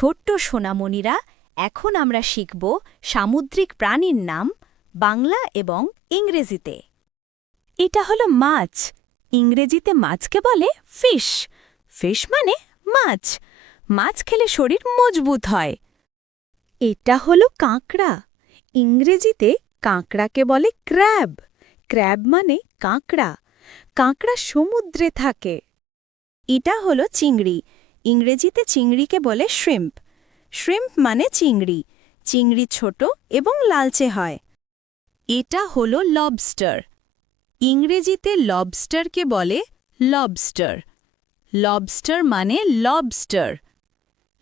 ছোট্ট সোনামণিরা, এখন আমরা শিখব সামুদ্রিক প্রাণীর নাম বাংলা এবং ইংরেজিতে। এটা হলো মাছ। ইংরেজিতে মাছকে বলে ফিশ। ফিশ মানে মাছ। মাছ খেলে শরীর মজবুত হয়। এটা হলো কাঁকড়া। ইংরেজিতে কাঁকড়াকে বলে ক্র্যাব। ক্র্যাব মানে কাঁকড়া। কাঁকড়া সমুদ্রে থাকে। এটা হলো চিংড়ি। ইংরেজিতে চিংড়িকে বলে শ্রিম্প। শ্রিম্প মানে চিংড়ি। চিংড়ি ছোট এবং লালচে হয়। এটা হল লবস্টার। ইংরেজিতে লবস্টারকে বলে লবস্টার। লবস্টার মানে লবস্টার।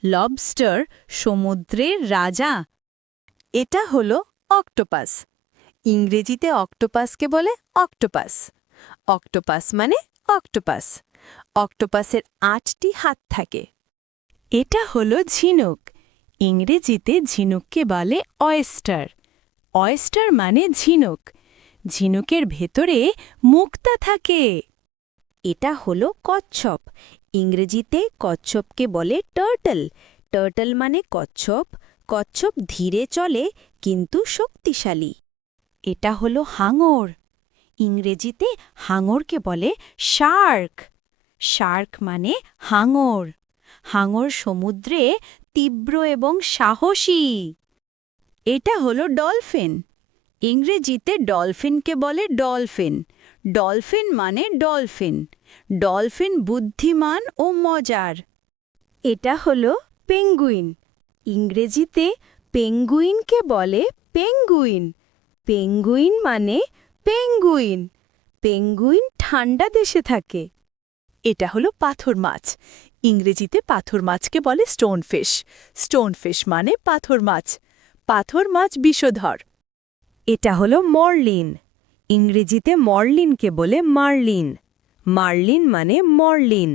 লবস্টার সমুদ্রের রাজা। এটা হল অক্টোপাস। ইংরেজিতে অক্টোপাসকে বলে অক্টোপাস। অক্টোপাস মানে অক্টোপাস। অক্টোপাসের আটটি হাত থাকে। এটা হলো ঝিনুক। ইংরেজিতে ঝিনুককে বলে অয়েস্টার। অয়েস্টার মানে ঝিনুক। ঝিনুকের ভেতরে মুক্তা থাকে। এটা হলো কচ্ছপ। ইংরেজিতে কচ্ছপকে বলে টার্টল। টার্টল মানে কচ্ছপ। কচ্ছপ ধীরে চলে, কিন্তু শক্তিশালী। এটা হলো হাঙর। ইংরেজিতে হাঙরকে বলে শার্ক। শার্ক মানে হাঙর। হাঙর সমুদ্রে তীব্র এবং সাহসী। এটা হলো ডলফিন। ইংরেজিতে ডলফিনকে বলে ডলফিন। ডলফিন মানে ডলফিন। ডলফিন বুদ্ধিমান ও মজার। এটা হলো পেঙ্গুইন। ইংরেজিতে পেঙ্গুইনকে বলে পেঙ্গুইন। পেঙ্গুইন মানে পেঙ্গুইন। পেঙ্গুইন ঠান্ডা দেশে থাকে। এটা হলো পাথর মাছ। ইংরেজিতে পাথর মাছকে বলে স্টোন ফিশ স্টোন ফিশ মানে পাথর মাছ। পাথর মাছ বিষধর। এটা হলো মর্লিন। ইংরেজিতে মর্লিনকে বলে মার্লিন। মার্লিন মানে মর্লিন।